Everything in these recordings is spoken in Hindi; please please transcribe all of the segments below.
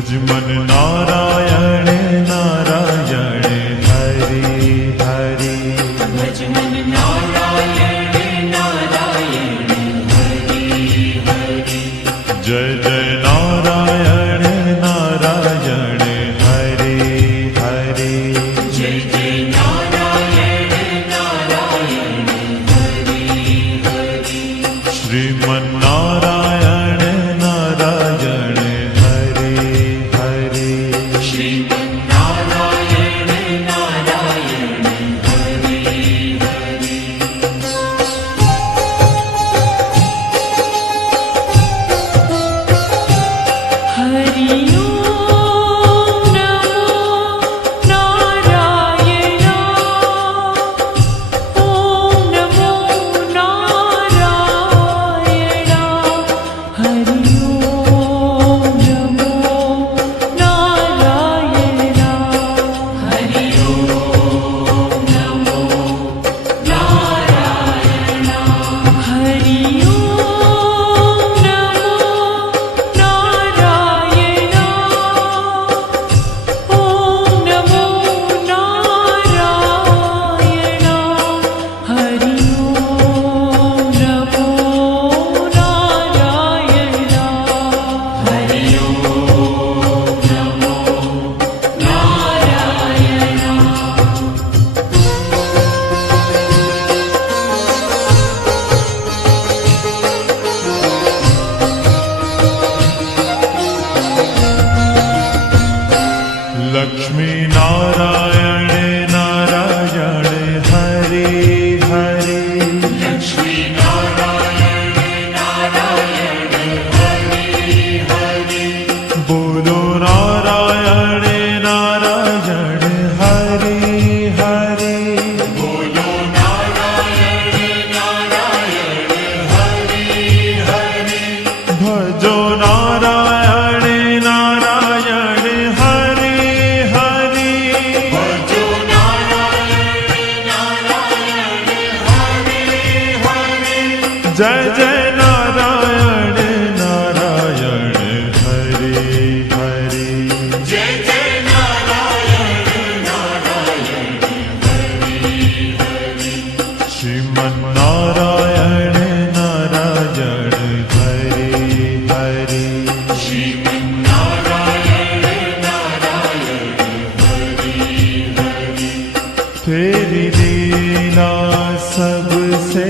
भज मन नारायण नारायण हरि हरि। भज मन नारायण नारायण हरि हरि। जय जय नारायण नारायण हरि हरि। जय जय नारायण नारायण हरि हरि। श्रीमन नारायण नारायण हरि हरि। श्रीमन नारायण नारायण हरि हरि। हरि ओम नमो नारायण। ओम नमो नारायण। हरि ओम नमो नारायण। हरि ओम नमो नारायण। हरि ओम नमो नारायण। ओम नमो नारायण। हरि ओम नमो नारायण। हरि ओम नमो नारायण। लक्ष्मी नारायण नारायण हरि हरि। लक्ष्मी नारायण नारायण हरि हरि। बोलो नारायण नारायण हरि हरि। बोलो नारायण नारायण हरि हरि। भजो नारायण नारायण हरि हरि। भजो नारायण नारायण हरि हरि। जय जय नारायण नारायण हरि हरि। जय जय नारायण नारायण हरि हरि। श्रीमन नारायण नारायण हरि हरि। श्रीमन नारायण नारायण हरि हरि। तेरी लीला सबसे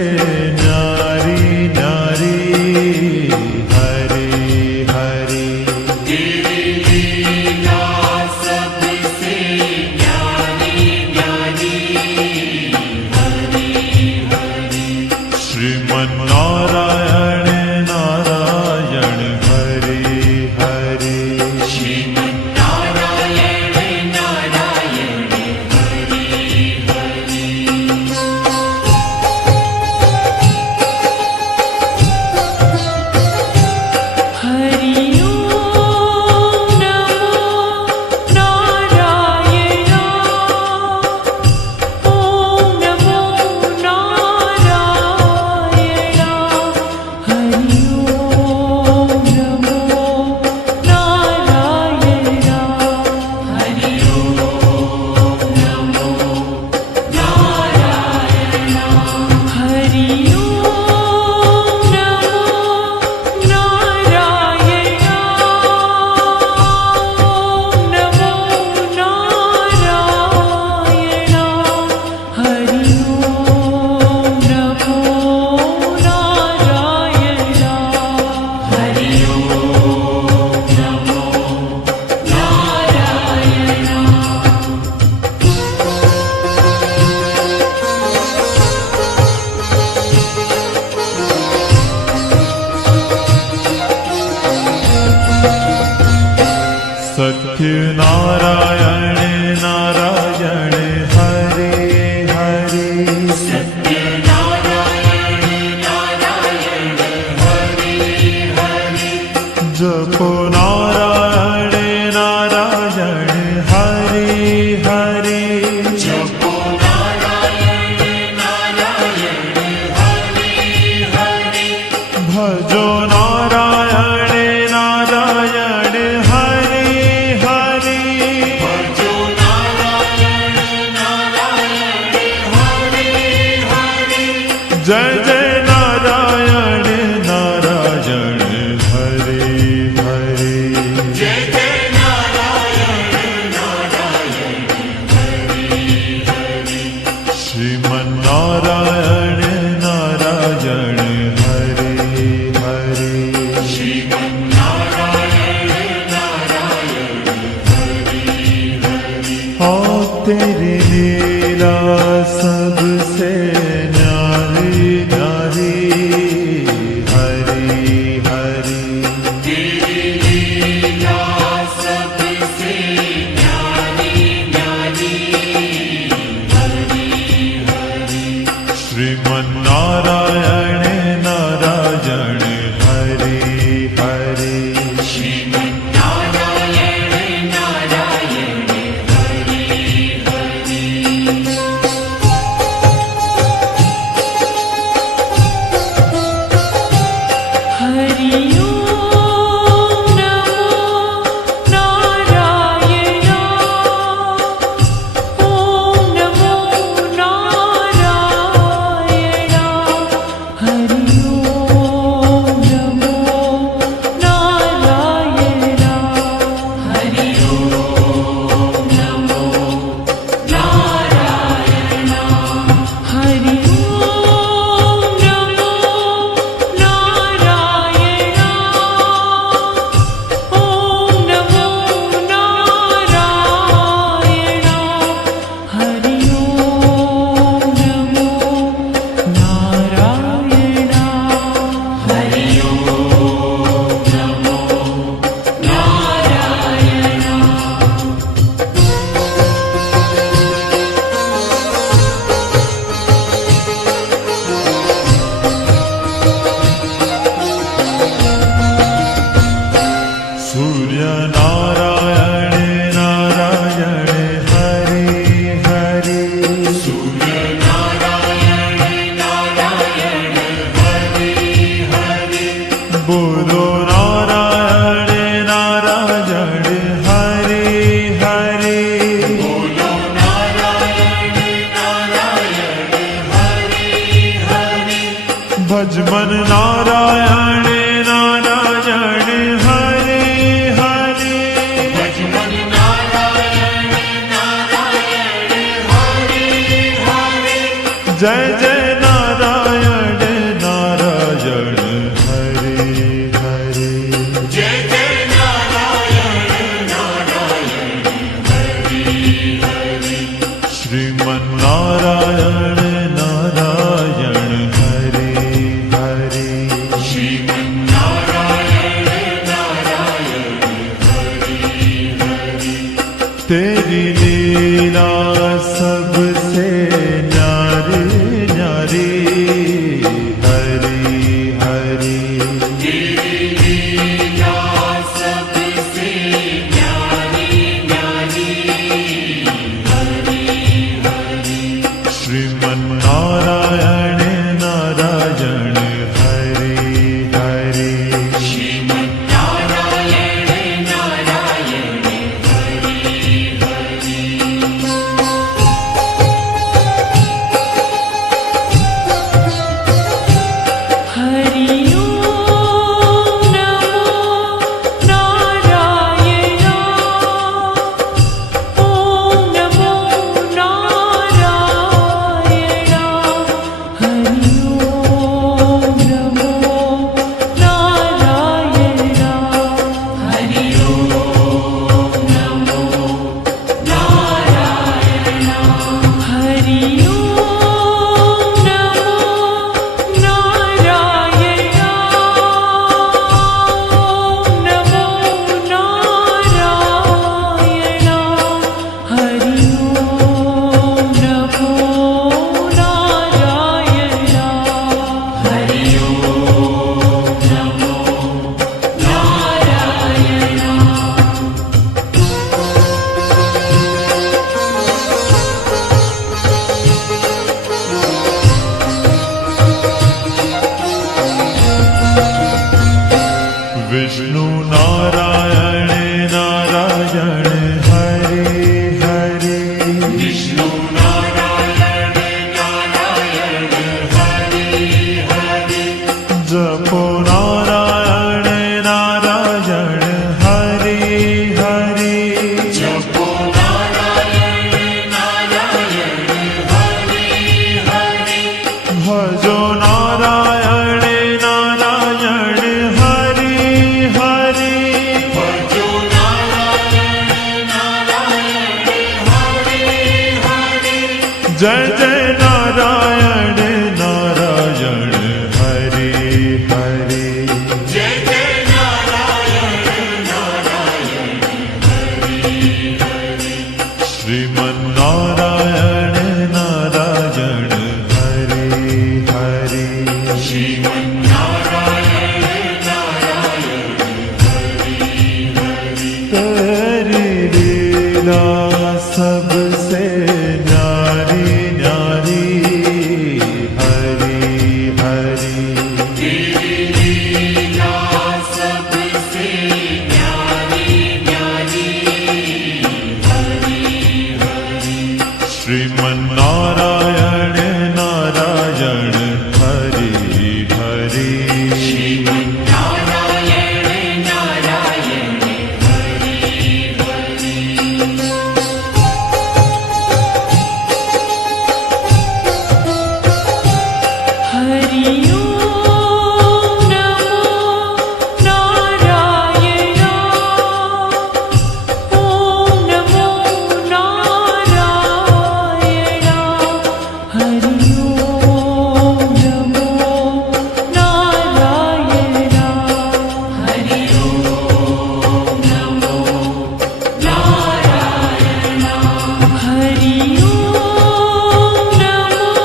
न्यारी न्यारी हरि हरि। तेरी लीला सबसे न्यारी न्यारी हरि हरि। श्रीमन नारायण नारायण हरि हरि। श्रीमन नारायण नारायण हरि हरि। हरि ओम नमो नारायण। ओम नमो नारायण। हरि ओम नमो नारायण। हरि ओम नमो नारायण। हरि ओम नमो नारायण। ओम नमो नारायण। हरि ओम नमो नारायण। हरि ओम नमो सत्य नारायण नारायण हरि हरि। सत्य नारायण नारायण हरि हरि। जपो नारायण नारायण हरि हरि। जपो नारायण नारायण हरि हरि। भजो नारायण नारायण हरि जय जय नारायण नारायण हरि हरि श्रीमन्नारायण नारायण हरे हरे श्रीमन्नारायण नारायण हरि हरि ओ तेरी लीला सबसे न्यारी न्यारी हरि हरि तेरी लीला सबसे न्यारी न्यारी हरि हरि श्रीमन्नारायण नारायण हरे हरे श्रीमन्नारायण नारायण हरि हरि हरि ओम नमो नारायण ओम नमो नारायण हरि ओम नमो नारायण हरि ओम नमो नारायण हरि ओम नमो नारायण ओम नमो नारायण हरि ओम नमो नारायण हरि ओम नमो नारायण सूर्य नारायण नारायण हरे हरे सूर्य नारायण नारायण हरि हरि बोलो नारायण नारायण हरे हरे बोलो नारायण नारायण हरि हरि भजमन नारायण नारायण हरे हरे भजमन नारायण नारायण हरि हरि जय जय नारायण नारायण हरे हरे जय जय नारायण नारायण हरि हरि श्रीमन्नारायण नारायण हरे हरे श्रीमन्नारायण नारायण हरि हरि तेरी लीला सबसे न्यारी न्यारी हरि हरि तेरी लीला सबसे न्यारी न्यारी हरि हरि श्रीमन्नारायण नारायण हरे हरे श्रीमन्नारायण नारायण हरि हरि जय जय नारायण नारायण हरे हरे जय जय नारायण नारायण हरि हरि श्रीमन्नारायण नारायण हरे हरे श्रीमन्नारायण नारायण हरि हरि तेरी लीला सबसे न्यारी न्यारी हरी हरी तेरी लीला सबसे न्यारी न्यारी हरि हरि श्रीमन्नारायण नारायण हरि हरि श्रीमन्नारायण नारायण हरि हरि हरि ओम नमो नारायण ओम नमो नारायण हरि ओम नमो नारायण हरि ओम नमो नारायण हरि ओम नमो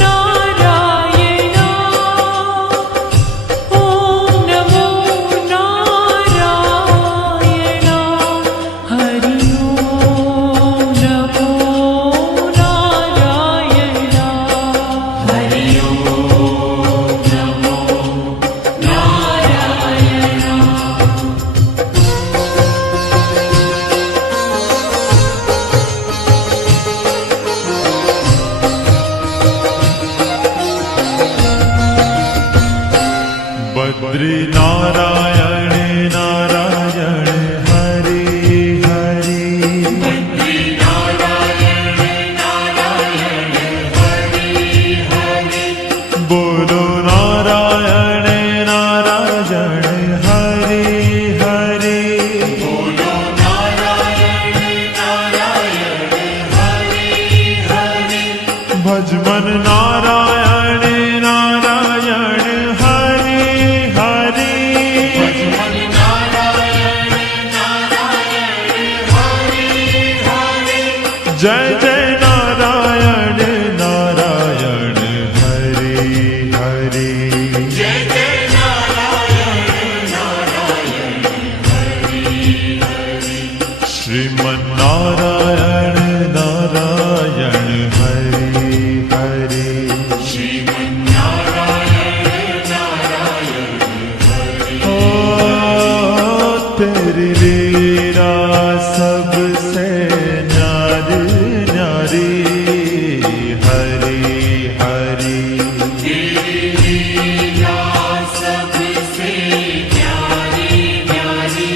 नारायण ओम नमो नारायण हरि ओम नमो नारायण हरि ओम नमो नारायण बद्री नारायण नारायण हरि हरि नारायण नारायण हरि हरि बोलो नारायण नारायण हरि हरि बोलो नारायण नारायण हरि हरि भजमन नारायण नारायण हरि हरि मन नारायण नारायण हरि हरि जय जय नारायण नारायण हरि हरि जय जय नारायण नारायण हरि हरि श्रीमन्नारायण नारायण हरि हरि श्रीमन्नारायण नारायण हरि ओ तेरी लीला सबसे न्यारी न्यारी हरि हरि तेरी लीला सबसे न्यारी न्यारी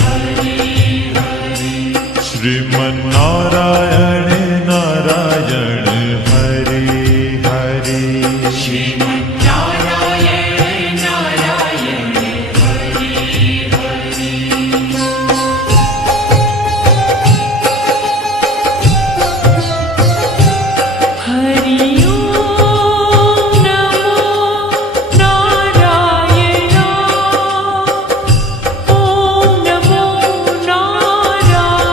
हरि हरि श्रीमन्नारायण नारायण हरि हरि श्रीमन्नारायण नारायण हरि हरि हरि ओम नमो नारायण ओम नमो नारायण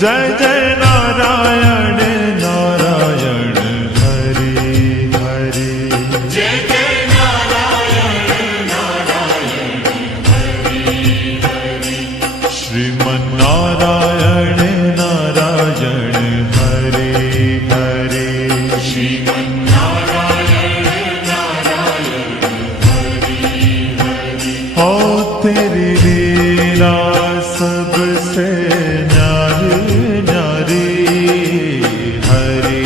जय जय नारायण नारायण हरि हरि जय जय नारायण नारायण हरि हरि श्रीमन्नारायण नारायण हरि हरि श्रीमन्नारायण नारायण हरि हरि ओ तेरी लीला सबसे न्यारी न्यारी हरि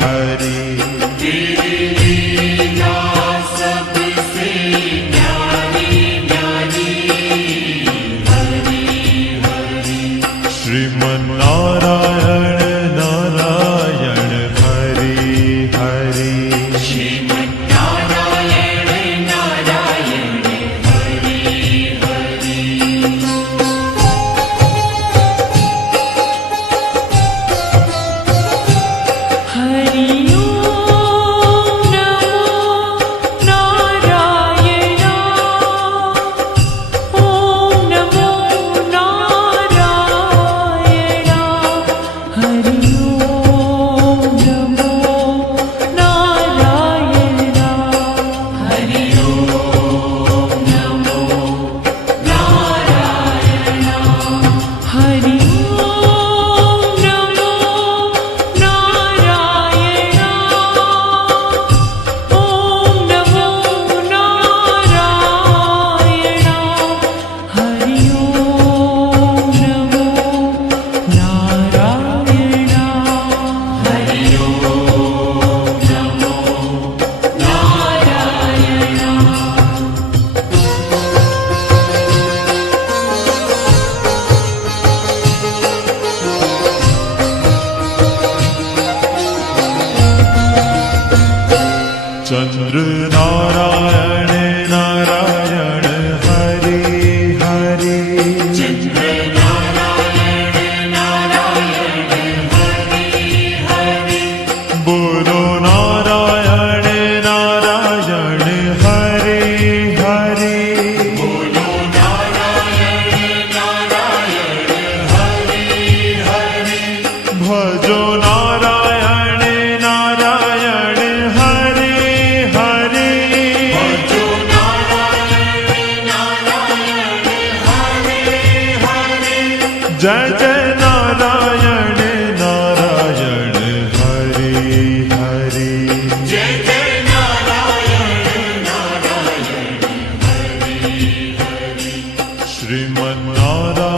हरि तेरी लीला सबसे न्यारी न्यारी हरि हरि श्रीमन्नारायण नारायण हरि हरि श्रीमन्नारायण नारायण हरि हरि हरि ओम नमो नारायण ओम नमो नारायण हरि ओम नमो नारायण हरि ओम नमो नारायण हरि ओम नमो नारायण ओम नमो नारायण हरि ओम नमो नारायण हरि ओम नमो नारायण चंद्र नारायण नारायण हरि हरि चंद्र नारायण नारायण हरि हरि बोलो नारायण नारायण हरि हरि बोलो नारायण नारायण हरि हरि भजो नारायण नारायण हरि हरि भजो नारायण नारायण हरि हरि जय जय नारायण नारायण हरि हरि जय जय नारायण नारायण हरि हरि श्रीमन्नारायण